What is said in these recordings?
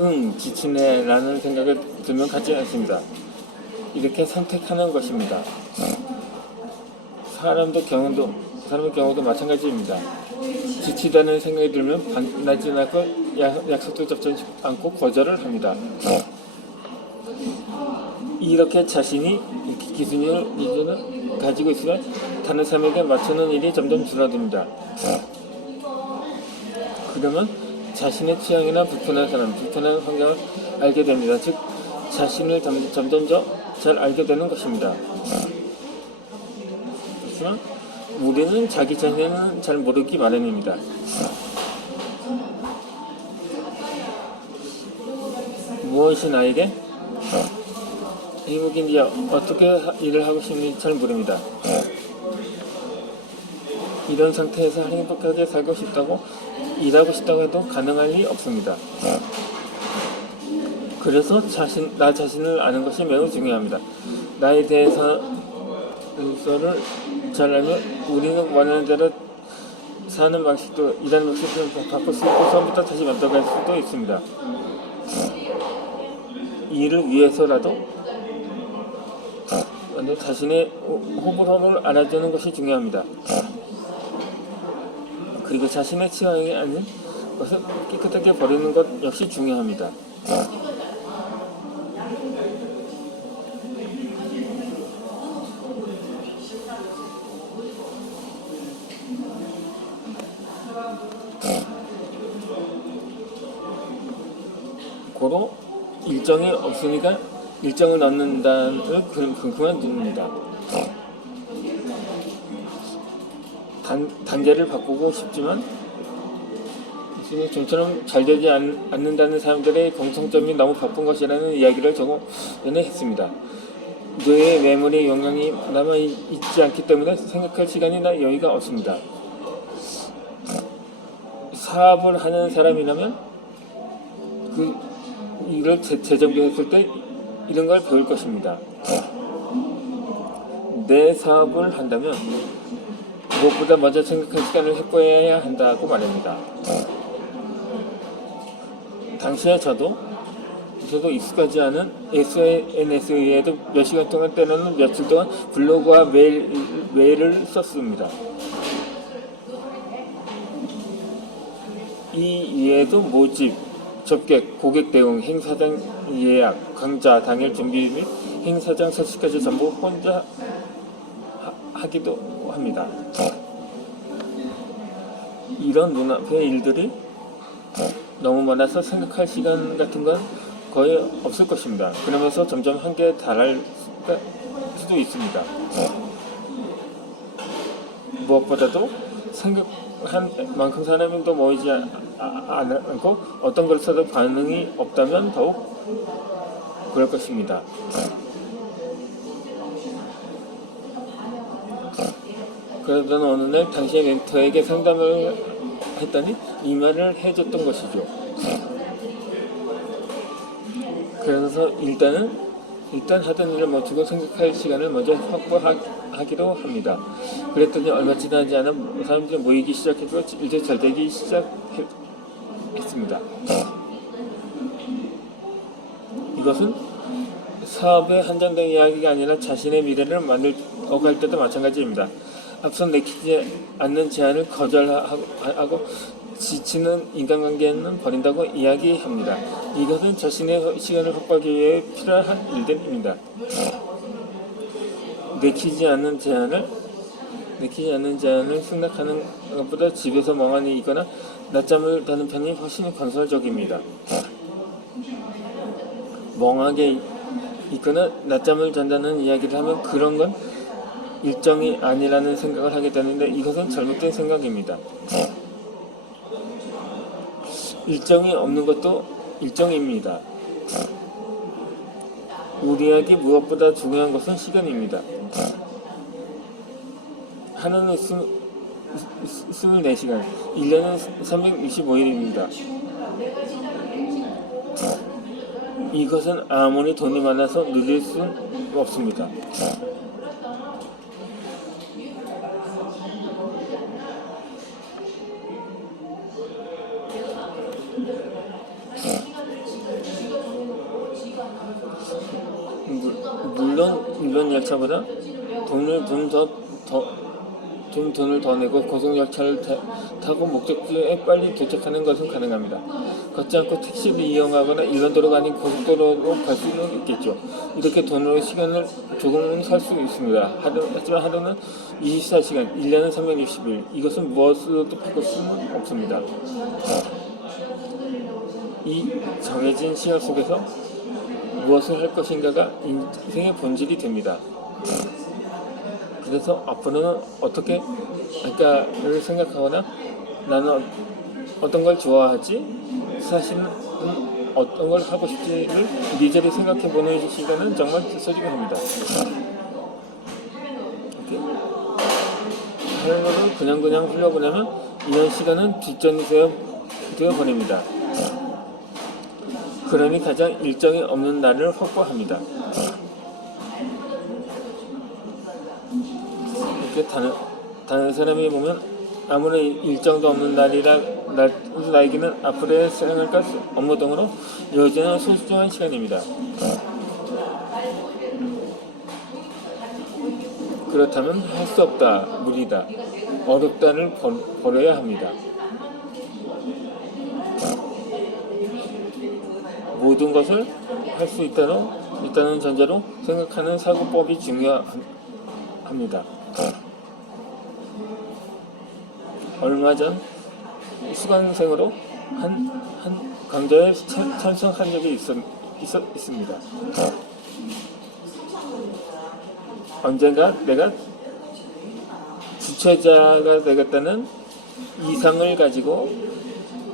응, 지치네라는 생각을 들면 갖지 않습니다. 이렇게 선택하는 것입니다. 사람도 경우도 사람의 경우도 마찬가지입니다. 지치다는 생각이 들면 반나지 않고 약- 약속도 잡지 않고 거절을 합니다. 이렇게 자신이 기준을 기준을 가지고 있으면 다른 사람에게 맞추는 일이 점점 줄어듭니다. 그러면 자신의 취향이나 불편한 사람, 불편한 환경을 알게 됩니다. 즉 자신을 점- 점점 더잘 알게 되는 것입니다. 그렇지만 우리는 자기 자신은 잘 모르기 마련입니다. 무엇이 나에게 행복인지 어떻게 하- 일을 하고 싶는지 잘 모릅니다. 이런 상태에서 행복하게 살고 싶다고 일하고 싶다고 해도 가능할 리 없습니다. 그래서 자신 나 자신을 아는 것이 매우 중요합니다. 나에 대해서 서를 잘 알면 우리는 원하는 대로 사는 방식도 일하는 방식도 바꿀 수 있고 처음부터 다시 만들어갈 수도 있습니다. 이를 위해서라도 먼저 자신의 호불호를 알아주는 것이 중요합니다. 그리고 자신의 취향이 아닌 것을 깨끗하게 버리는 것 역시 중요합니다. 고로 일정이 없으니까 일정을 넣는다를 그- 그- 그만 둡니다. 단, 단계를 바꾸고 싶지만 좀처럼 잘 되지 않, 않는다는 사람들의 공통점이 너무 바쁜 것이라는 이야기를 조금 전에 했습니다. 뇌의 메모리 영향이 남아 있- 있지 않기 때문에 생각할 시간이나 여유가 없습니다. 사업을 하는 사람이라면 그 일을 재- 재정비했을 때 이런 걸 배울 것입니다. 내 사업을 한다면 무엇보다 먼저 생각할 시간을 해꿔야 한다고 말합니다. 당시에 저도 저도 익숙하지 않은 SNS에도 몇 시간 동안 때로는 며칠 동안 블로그와 메일, 메일을 썼습니다. 이 이외에도 모집, 접객, 고객 대응, 행사장 예약, 강좌, 당일 준비 및 행사장 설치까지 전부 혼자 하, 하기도 합니다. 이런 눈앞의 일들이 너무 많아서 생각할 시간 같은 건 거의 없을 것입니다. 그러면서 점점 한계에 달할 수도 있습니다. 무엇보다도 생각한 만큼 사람이 또 모이지 않- 아- 않고 어떤 걸 써도 반응이 없다면 더욱 그럴 것입니다. 그러던 어느 날 당시의 멘토에게 상담을 했더니 이 말을 해줬던 것이죠. 그래서 일단은 일단 하던 일을 멈추고 생각할 시간을 먼저 확보하기로 합니다. 그랬더니 얼마 지나지 않아 사람들이 모이기 시작했고 이제 잘 되기 시작했습니다. 이것은 사업의 한정된 이야기가 아니라 자신의 미래를 만들 어갈 때도 마찬가지입니다. 앞서 내키지 않는 제안을 거절하고 하고 지치는 인간관계는 버린다고 이야기합니다. 이것은 자신의 시간을 확보하기 위해 필요한 일들입니다. 내키지 않는 제안을 내키지 않는 제안을 승낙하는 것보다 집에서 멍하니 있거나 낮잠을 자는 편이 훨씬 건설적입니다. 멍하게 있거나 낮잠을 잔다는 이야기를 하면 그런 건 일정이 아니라는 생각을 하게 되는데 이것은 잘못된 생각입니다. 일정이 없는 것도 일정입니다. 우리에게 무엇보다 중요한 것은 시간입니다. 하루는 24시간, 1년은 365일입니다. 이것은 아무리 돈이 많아서 누릴 수 없습니다. 물론 일반 열차보다 돈을 좀더 더, 좀 돈을 더 내고 고속 열차를 타, 타고 목적지에 빨리 도착하는 것은 가능합니다. 걷지 않고 택시를 이용하거나 일반 도로가 아닌 고속도로로 갈 수는 있겠죠. 이렇게 돈으로 시간을 조금은 살 수 있습니다. 하루, 하지만 하루는 24시간, 1년은 360일. 이것은 무엇으로도 바꿀 수는 없습니다. 이 정해진 시간 속에서 무엇을 할 것인가가 인생의 본질이 됩니다. 그래서 앞으로는 어떻게 할까를 생각하거나 나는 어떤 걸 좋아하지? 사실은 어떤 걸 하고 싶지를 미저리 생각해 보는 시간은 정말 소중합니다. 하는 것을 그냥 그냥 흘려보내면 이런 시간은 뒷전이 되어, 되어 버립니다. 그러니 가장 일정이 없는 날을 확보합니다. 이렇게 다른, 다른 사람이 보면 아무런 일정도 없는 날이라 날, 나에게는 앞으로의 생활과 업무 등으로 여전히 소중한 시간입니다. 그렇다면 할 수 없다, 무리다, 어렵다를 버, 버려야 합니다. 모든 것을 할 수 있다는, 있다는 전제로 생각하는 사고법이 중요합니다. 얼마 전 수강생으로 한, 한 강좌에 참- 참석한 적이 있었, 있었, 있습니다. 언젠가 내가 주최자가 되겠다는 이상을 가지고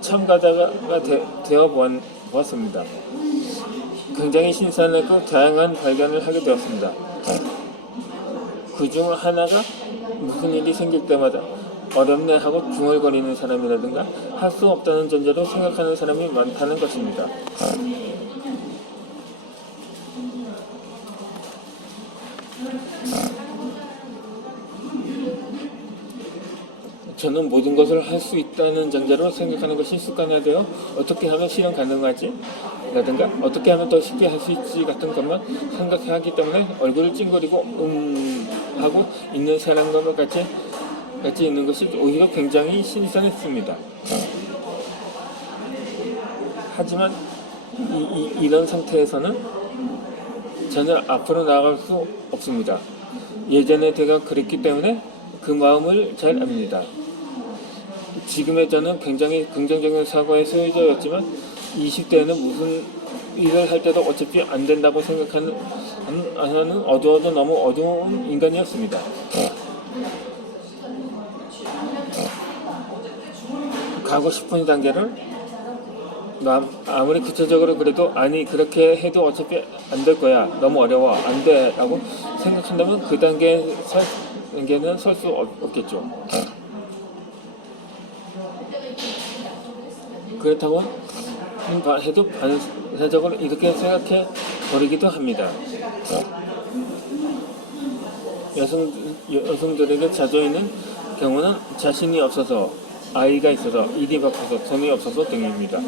참가자가 되, 되어 보았, 보았습니다. 굉장히 신선하고 다양한 발견을 하게 되었습니다. 그 중 하나가 무슨 일이 생길 때마다 어렵네 하고 중얼거리는 사람이라든가 할 수 없다는 전제로 생각하는 사람이 많다는 것입니다. 저는 모든 것을 할 수 있다는 전제로 생각하는 것이 습관화되어 어떻게 하면 실현 가능하지? 라든가 어떻게 하면 더 쉽게 할 수 있지 같은 것만 생각하기 때문에 얼굴을 찡그리고 음 하고 있는 사람과 같이 같이 있는 것이 오히려 굉장히 신선했습니다. 하지만 이, 이, 이런 상태에서는 전혀 앞으로 나아갈 수 없습니다. 예전에 제가 그랬기 때문에 그 마음을 잘 압니다. 지금의 저는 굉장히 긍정적인 사고의 소유자였지만 20대에는 무슨 일을 할 때도 어차피 안 된다고 생각하는 하는 어두워도 너무 어두운 인간이었습니다. 가고 싶은 단계를 나 아무리 구체적으로 그래도 아니 그렇게 해도 어차피 안 될 거야 너무 어려워 안 돼라고 생각한다면 그 단계에 설 단계는 설 수 없겠죠. 그렇다고 해도 반사적으로 이렇게 생각해 버리기도 합니다. 여성 여성들에게 자주 있는 경우는 자신이 없어서 아이가 있어서 일이 바빠서 돈이 없어서 등입니다.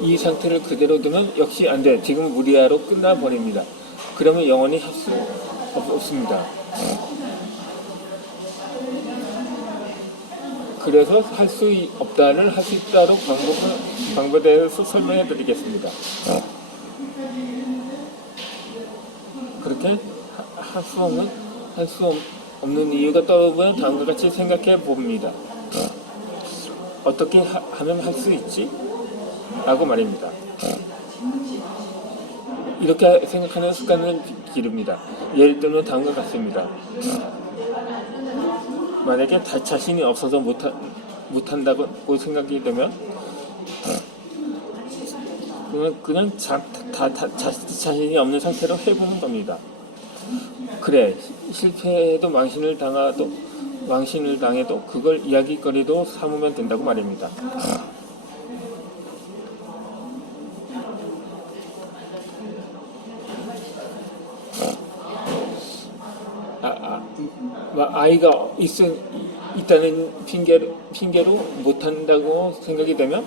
이 상태를 그대로 두면 역시 안 돼. 지금 무리하로 끝나버립니다. 그러면 영원히 할수 없습니다. 그래서 할 수 없다를 할수 있다로 방법을, 방법에 대해서 설명해 드리겠습니다. 그렇게 할 수 없는, 할 수 없는 이유가 떠오르면 다음과 같이 생각해 봅니다. 어떻게 하, 하면 할 수 있지? 라고 말입니다. 이렇게 생각하는 습관을 기릅니다. 예를 들면 다음과 같습니다. 만약에 다 자신이 없어서 못하, 못한다고 생각이 되면 그냥, 그냥 자, 다, 다, 자, 자신이 없는 상태로 해보는 겁니다. 그래 실패해도 망신을 당하도 망신을 당해도 그걸 이야기거리로 삼으면 된다고 말입니다. 아이가 있, 있다는 핑계로, 핑계로 못한다고 생각이 되면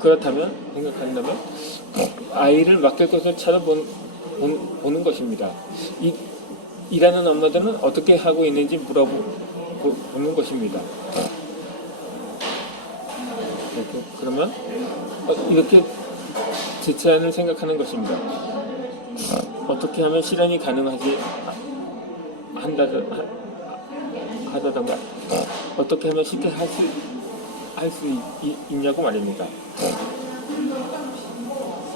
그렇다면 생각한다면 아이를 맡길 것을 찾아보는 보는 것입니다. 이, 일하는 엄마들은 어떻게 하고 있는지 물어보는 것입니다. 이렇게, 그러면 어, 이렇게 제 제안을 생각하는 것입니다. 어떻게 하면 실현이 가능하지 한다 하다던가 어떻게 하면 쉽게 할 수 할수 있냐고 말입니다.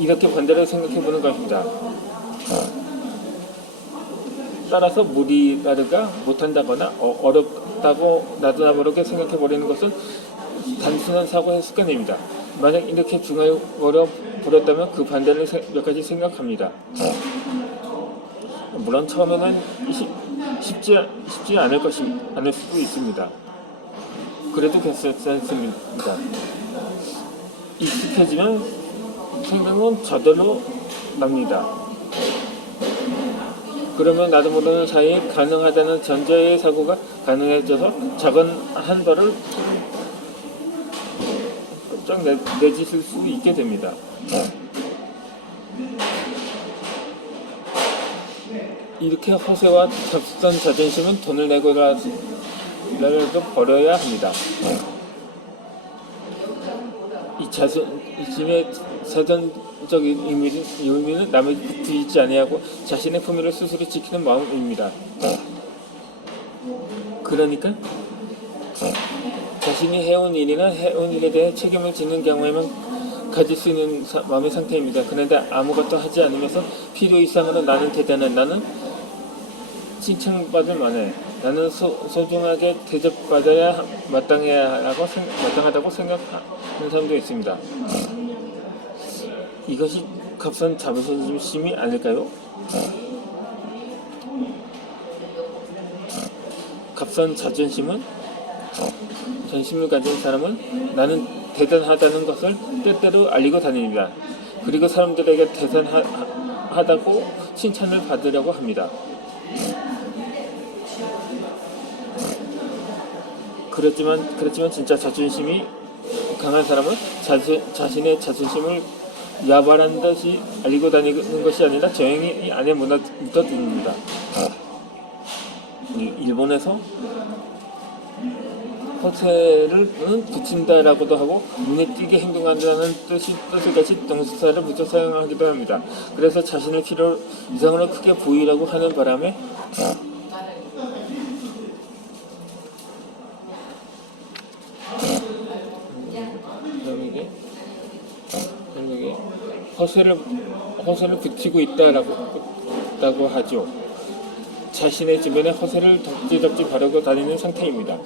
이렇게 반대로 생각해 보는 것입니다. 따라서 무리가르가 못한다거나 어, 어렵다고 나도 나 모르게 생각해 버리는 것은 단순한 사고의 습관입니다. 만약 이렇게 중얼거려 버렸다면 그 반대를 세- 몇 가지 생각합니다. 물론 처음에는 쉽- 쉽지, 쉽지 않을 것이 않을 수도 있습니다. 그래도 괜찮습니다. 익숙해지면 생각은 저절로 납니다. 그러면 나도 모르는 사이에 가능하다는 전제의 사고가 가능해져서 작은 한 발을 쫙 내, 내딛을 수 있게 됩니다. 이렇게 허세와 값싼 자존심은 돈을 내고라도 버려야 합니다. 이 자존심의 사전적인 의미는, 의미는 남을 부이지 아니하고 자신의 품위를 스스로 지키는 마음입니다. 그러니까 자신이 해온 일이나 해온 일에 대해 책임을 지는 경우에만 가질 수 있는 사- 마음의 상태입니다. 그런데 아무것도 하지 않으면서 필요 이상으로 나는 대단한 나는 칭찬받을 만해 나는 소, 소중하게 대접받아야 하- 마땅해야 하고 생- 마땅하다고 생각하는 사람도 있습니다. 이것이 값싼 자부심이 아닐까요? 값싼 자존심은 전심을 가진 사람은 나는 대단하다는 것을 때때로 알리고 다닙니다. 그리고 사람들에게 대단하다고 칭찬을 받으려고 합니다. 그렇지만 그렇지만 진짜 자존심이 강한 사람은 자신, 자신의 자존심을 야발한 듯이 알리고 다니는 것이 아니라 조용히 이 안에 묻어, 묻어둡니다. 이- 일본에서 허세를 응, 붙인다라고도 하고 눈에 띄게 행동한다는 뜻이 뜻을 같이 동사를 붙여 사용하기도 합니다. 그래서 자신의 필요 이상으로 크게 보이라고 하는 바람에 사람에게 사람에게 허세를 허세를 붙이고 있다라고 있다고 하죠. 자신의 주변에 허세를 덕지덕지 바르고 다니는 상태입니다.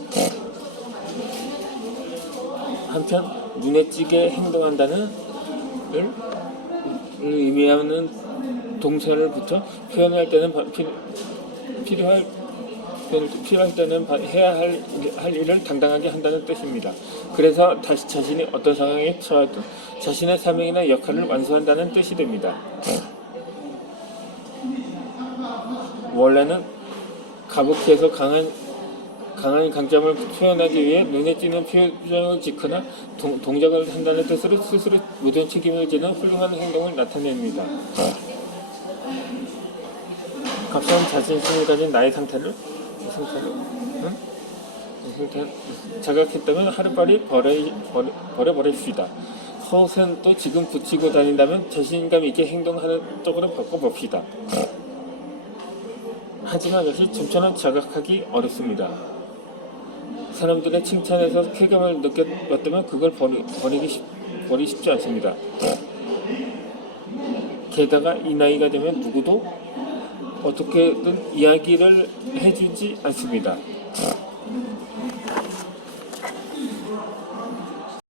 한편 눈에 띄게 행동한다는 을 의미하는 동사를 붙여 표현할 때는 필요할 필요할 때는 바- 해야 할, 일- 할 일을 당당하게 한다는 뜻입니다. 그래서 다시 자신이 어떤 상황에 처해도 자신의 사명이나 역할을 완수한다는 뜻이 됩니다. 원래는 가부키에서 강한 강한 강점을 표현하기 위해 눈에 띄는 표정을 짓거나 동, 동작을 한다는 뜻으로 스스로 모든 책임을 지는 훌륭한 행동을 나타냅니다. 값싼 자존심을 가진 나의 상태를 상태를 응? 자각했다면 하루빨리 버려 버려 버려버립시다. 허세는 또 지금 붙이고 다닌다면 자신감 있게 행동하는 쪽으로 바꿔봅시다. 하지만 이것이 좀처럼 자각하기 어렵습니다. 사람들의 칭찬에서 쾌감을 느꼈다면 그걸 버리, 버리기, 쉽, 버리기 쉽지 않습니다. 게다가 이 나이가 되면 누구도 어떻게든 이야기를 해주지 않습니다.